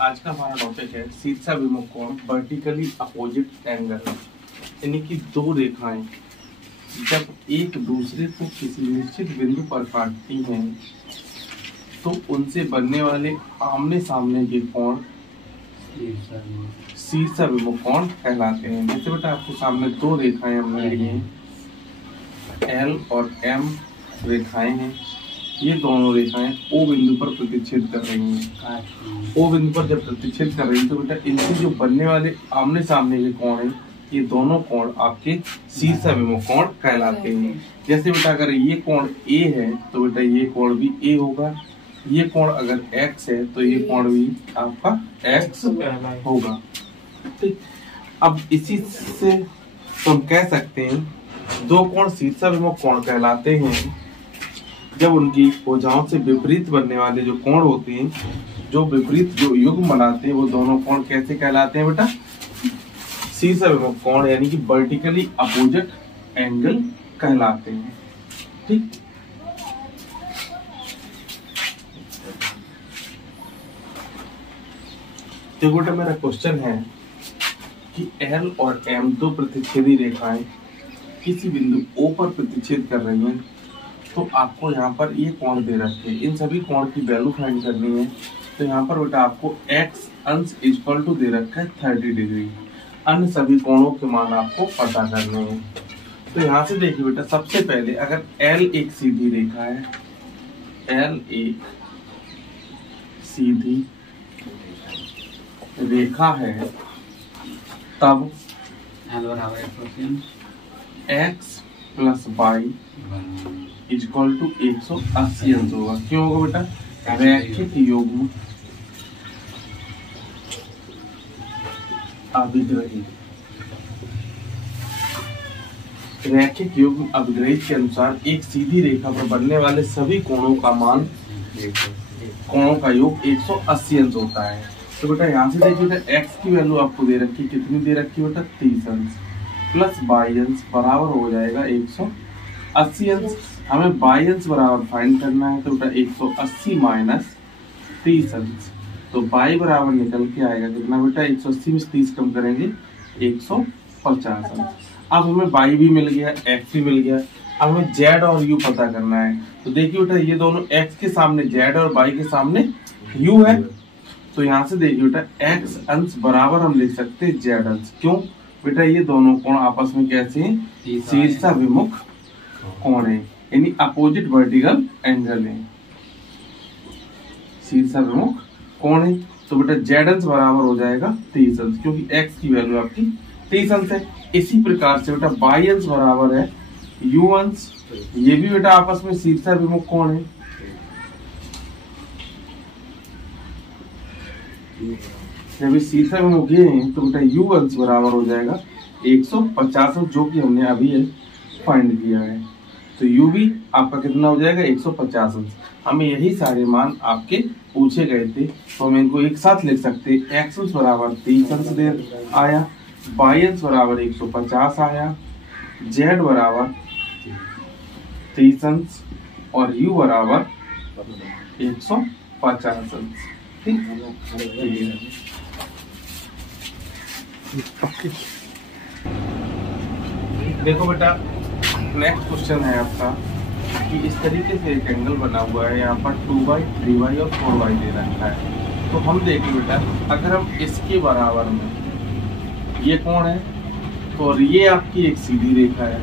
आज का हमारा टॉपिक है शीर्षाभिमुख कोण वर्टिकली अपोजिट एंगल। यानी कि दो रेखाएं जब एक दूसरे को किसी निश्चित बिंदु पर काटती हैं तो उनसे बनने वाले आमने सामने के कोण शीर्षाभिमुख कोण कहलाते हैं। जैसे बेटा आपके सामने दो रेखाएं हमने ली हैं, एल और एम रेखाएं हैं। ये दोनों रेखाएं ओ बिंदु पर प्रतिच्छेद कर रही हैं। ओ बिंदु पर जब प्रतिच्छेद कर रही हैं तो बेटा इनसे जो बनने वाले आमने सामने के कोण हैं, ये दोनों कोण आपके शीर्षाभिमुख कोण कहलाते हैं। जैसे बेटा अगर ये कोण ए है तो बेटा ये कोण भी ए होगा। ये कोण अगर एक्स है तो ये कोण भी आपका एक्स होगा। ठीक, अब इसी से तो हम कह सकते हैं दो कोण शीर्षाभिमुख कोण कहलाते हैं जब उनकी भुजाओं से विपरीत बनने वाले जो कोण होते हैं, जो विपरीत जो युग्म बनाते हैं, वो दोनों कोण कैसे कहलाते हैं बेटा? शीर्षाभिमुख कोण यानी कि वर्टिकली अपोजिट एंगल कहलाते हैं। ठीक, देखो बेटा मेरा क्वेश्चन है कि एल और एम दो प्रतिच्छेदी रेखाएं किसी बिंदु ओ पर प्रतिच्छेद कर रही हैं, तो आपको यहाँ पर ये कोण दे रखे हैं। इन सभी कोण की वैल्यू फाइंड करनी है। तो यहाँ पर बेटा आपको x अंश इक्वल टू दे रखा है 30 डिग्री। अन्य सभी कोणों के मान आपको पता करने हैं। तो यहाँ से देखिए बेटा, सबसे पहले अगर L एक सीधी रेखा है, L एक सीधी रेखा है, तब x plus y equal to 180 अंश होगा। क्यों होगा बेटा? रैखिक युग्म अभिग्रही, रैखिक युग्म अभिग्रही के अनुसार एक सीधी रेखा पर बनने वाले सभी कोणों का मान, कोणों का योग 180 अंश होता है। तो बेटा यहाँ से देखिए बेटा x की वैल्यू आपको दे रखी, कितनी दे रखी बेटा? 30 अंश प्लस बाई अंश बराबर हो जाएगा 180 अंश। हमें बाई अंश बराबर फाइंड करना है, तो बेटा 180 माइनस 30 अंश, तो बाई बराबर निकल के आएगा कितना बेटा? 180 में 30 कम करेंगे 150 अंश। अब हमें बाई भी मिल गया, एक्स भी मिल गया। अब हमें जेड और यू पता करना है। तो देखिए बेटा ये दोनों एक्स के सामने जेड और बाई के सामने यू है। तो यहाँ से देखिए बेटा एक्स अंश बराबर हम लिख सकते हैं जेड अंश। क्यों बेटा? ये दोनों कोण आपस में कैसे हैं? शीर्षाभिमुख कोण है, यानी अपोजिट वर्टिकल एंगल है, शीर्षाभिमुख कोण है। तो बेटा जेड अंश बराबर हो जाएगा 30 अंश, क्योंकि एक्स की वैल्यू आपकी 30 अंश है। इसी प्रकार से बेटा बाई अंश बराबर है यू अंश, ये भी बेटा आपस में शीर्षाभिमुख कोण है। जब ये शीर्षाभिमुख ये हैं तो बेटा यू अंश बराबर हो जाएगा 150 अंश, जो कि हमने अभी फाइंड किया है। तो यू भी आपका कितना हो जाएगा? 150 अंश। हमें यही सारे मान आपके पूछे गए थे, तो हम इनको एक साथ लिख सकते हैं। एक्स अंश बराबर 30 अंश दे आया, बाई अंश बराबर 150 आया, जेड बराबर 30 अंश और यू बराबर 150 अंश। ठीक, देखो बेटा नेक्स्ट क्वेश्चन है आपका कि इस तरीके से एक एंगल बना हुआ है, यहाँ पर 2y, 3y और 4y दे रखा है। तो हम देखें बेटा, अगर हम इसके बराबर में ये कोण है तो और ये आपकी एक सीधी रेखा है।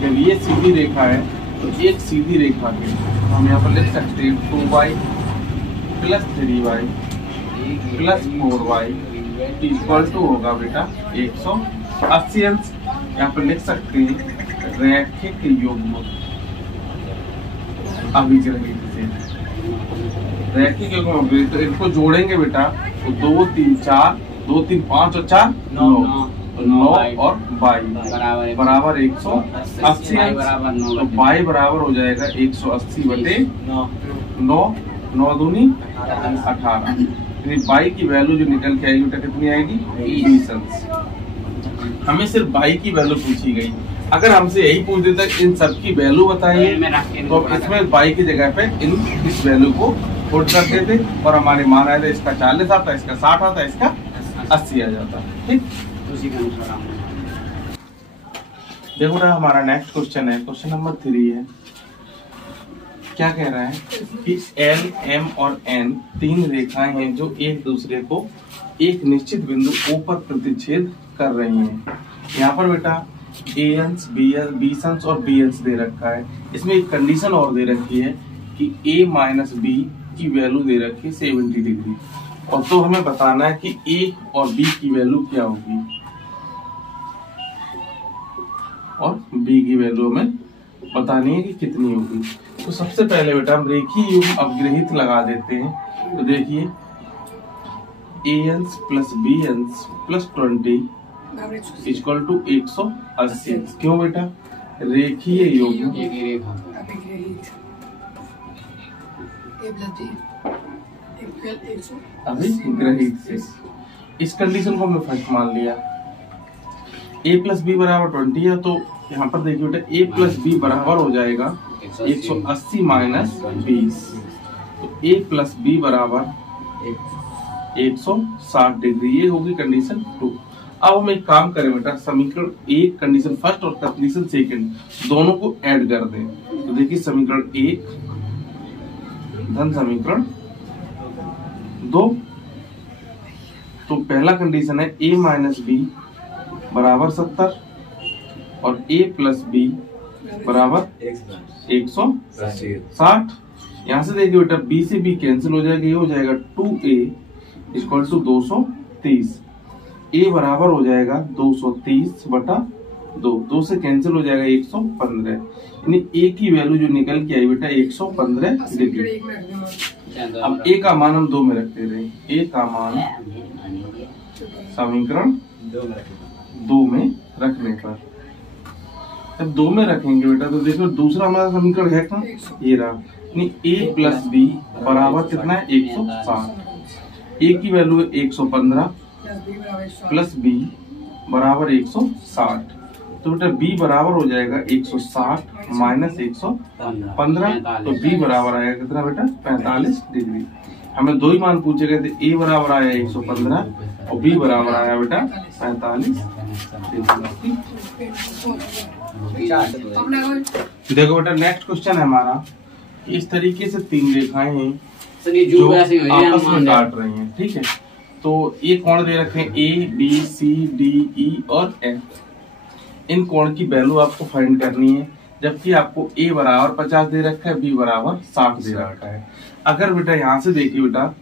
जब ये सीधी रेखा है तो एक सीधी रेखा के हम यहाँ पर लिख सकते हैं 2y plus 3y plus 4y equal to होगा बेटा 180 अंश। यहाँ पर लिख सकते हैं रैखिक युग्म अभिग्रही से, रैखिक युग्म अभिग्रही। तो इनको जोड़ेंगे बेटा तो 2 3 4, 2 3 5 और 4 9 और बाई बराबर 180 अंश। तो बाई बराबर हो जाएगा 180 बटे 9, 9 दूनी 18। बाई की वैल्यू जो निकल के आएगी बेटा कितनी आएगी? 20 अंश। हमें सिर्फ बाई की वैल्यू पूछी गई। अगर हमसे यही पूछ देता इन सब की वैल्यू बताइए, तो अब इसमें बाई की जगह पे इस वैल्यू को पुट करते थे और हमारे मान आए थे, इसका 40 आता, इसका 60 आता, इसका 80 आ जाता। ठीक, उसी का अनुसार देखो ना हमारा नेक्स्ट क्वेश्चन है, क्वेश्चन नंबर 3 है। क्या कह रहा है कि L, M और N 3 रेखाएं हैं जो एक दूसरे को एक निश्चित बिंदु O पर प्रतिच्छेद कर रही हैं। यहाँ पर बेटा ANs, BSons और BNs दे रखा है। इसमें एक कंडीशन और दे रखी है कि A माइनस B की वैल्यू दे रखी है 70 डिग्री, और तो हमें बताना है कि A और B की वैल्यू क्या होगी और B की वैल्यू हमें बतानी है कि कितनी होगी। तो सबसे पहले बेटा हम रेखीय युग्म अपग्रहित लगा देते हैं। तो देखिए ANs plus BNs plus 20 equal to 180। क्यों बेटा? रेखीय युग्म अभिग्रहित से, इस कंडीशन को हमने फर्स्ट मान लिया। A प्लस बी बराबर 20 है, तो यहाँ पर देखिए बेटा A प्लस बी बराबर हो जाएगा 180 माइनस 20, तो A प्लस बी बराबर 160 डिग्री। ये होगी कंडीशन 2। अब हम एक काम करें बेटा, समीकरण 1 कंडीशन फर्स्ट और कंडीशन सेकंड दोनों को ऐड कर दें। तो देखिए समीकरण 1 धन समीकरण 2, तो पहला कंडीशन है A माइनस बी बराबर 70 और A प्लस बी बराबर 160। यहाँ से देखिए बेटा B से B कैंसिल हो जाएगा, ये हो जाएगा 2A इक्वल टू 230। A बराबर हो जाएगा 230 बटा 2 से कैंसिल हो जाएगा 115, यानी A की वैल्यू जो निकल के आई बेटा 115 डिग्री। अब A का मान हम 2 में रखते रहे, A का मान समीकरण 2 में रखने पर, जब 2 में रखेंगे बेटा तो देखो दूसरा हमारा समीकरण है क्या, ये रहा, यानी A प्लस बी बराबर कितना है 160। A की वैल्यू है 115 प्लस बी बराबर 160, तो बेटा B बराबर हो जाएगा 160 माइनस 115, तो B बराबर आएगा कितना बेटा 45 डिग्री। हमें 2 ही मान पूछे गए थे, A बराबर आया 115 और B बराबर आया बेटा 45 डिग्री। देखो बेटा नेक्स्ट क्वेश्चन है हमारा, इस तरीके से 3 रेखाएं हैं जो आपस में काट रही हैं। ठीक है, तो ये कोण दे रखे हैं A, B, C, D, E और F। इन कोण की वैल्यू आपको फाइंड करनी है, जबकि आपको A बराबर 50 दे रखा है, B बराबर 60 दे रखा है। अगर बेटा यहाँ से देखिए बेटा,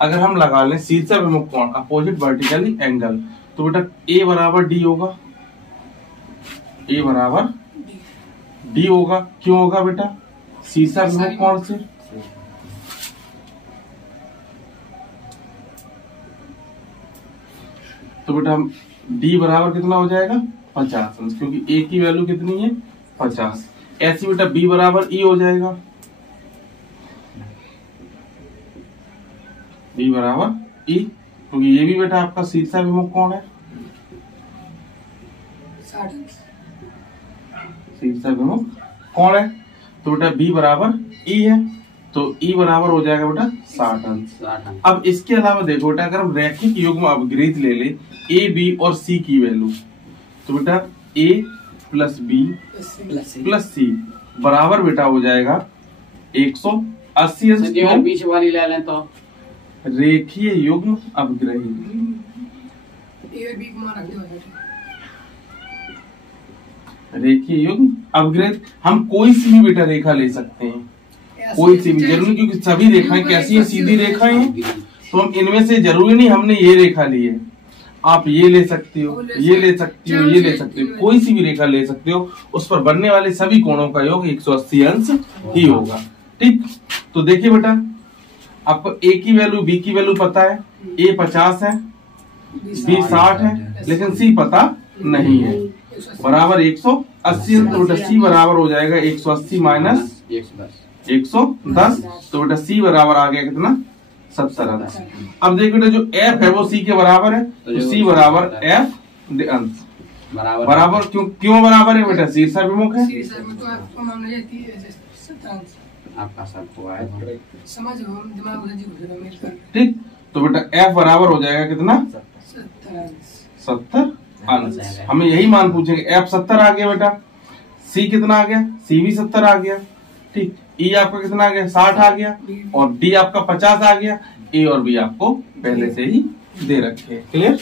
अगर हम लगा लें शीर्षाभिमुख कोण अपोजिट वर्टिकली एंगल, तो बेटा A बराबर D होगा, A बराबर D होगा। क्यों होगा बेटा? शीर्षाभिमुख कोण से। तो बेटा हम D बराबर कितना हो जाएगा 50, क्योंकि A की वैल्यू कितनी है 50। ऐसे बेटा B बराबर E हो जाएगा, B बराबर E, क्योंकि ये भी बेटा आपका शीर्षाभिमुख कोण है, शीर्षाभिमुख कोण है, तो बेटा B बराबर E है, तो E बराबर हो जाएगा बेटा 60 अंश। अब इसके अलावा देखो बेटा, अगर हम रैखिक युग्म अपग्रहित ले ले A, B और C की वैल्यू, तो बेटा A plus B plus C बराबर बेटा हो जाएगा 180 अंश। बीच वाली ले लें तो रेखीय युग्म अपग्रहित, रेखीय युग्म अपग्रहित हम कोई सी भी बेटा रेखा ले सकते हैं, कोई सी भी, जरूरी क्योंकि सभी रेखाएं कैसी है सीधी रेखाएं हैं, तो हम इनमें से जरूरी नहीं हमने ये रेखा ली है, आप ये ले सकते हो, ये ले सकते हो, ये ले सकते हो, कोई सी भी रेखा ले सकते हो, उस पर बनने वाले सभी कोणों का योग 180 अंश ही होगा। ठीक, तो देखिए बेटा आपको A की वैल्यू B की वैल्यू पता है, A 50 है, B 60 है, लेकिन C पता नहीं है, बराबर 180। तो बेटा C बराबर हो जाएगा 180 माइनस 110, तो बेटा C बराबर आ गया कितना 70 अंश। अब देखो बेटा जो F है वो C के बराबर है, तो C बराबर F अंश बराबर, क्यों बराबर है बेटा? शीर्षाभिमुख है, आपका सब हुआ है। समझ हो दिमाग उधर जी घुस रहा मेरे का। ठीक, तो बेटा F बराबर हो जाएगा कितना, 70 अंश। हमें यही मान पूछेंगे, F 70 आ गया बेटा, C कितना आ गया, C भी 70 आ गया। ठीक, E आपका कितना आ गया, 60 आ गया, और D आपका 50 आ गया। A और B आपको पहले से ही दे रखे हैं। क्लियर।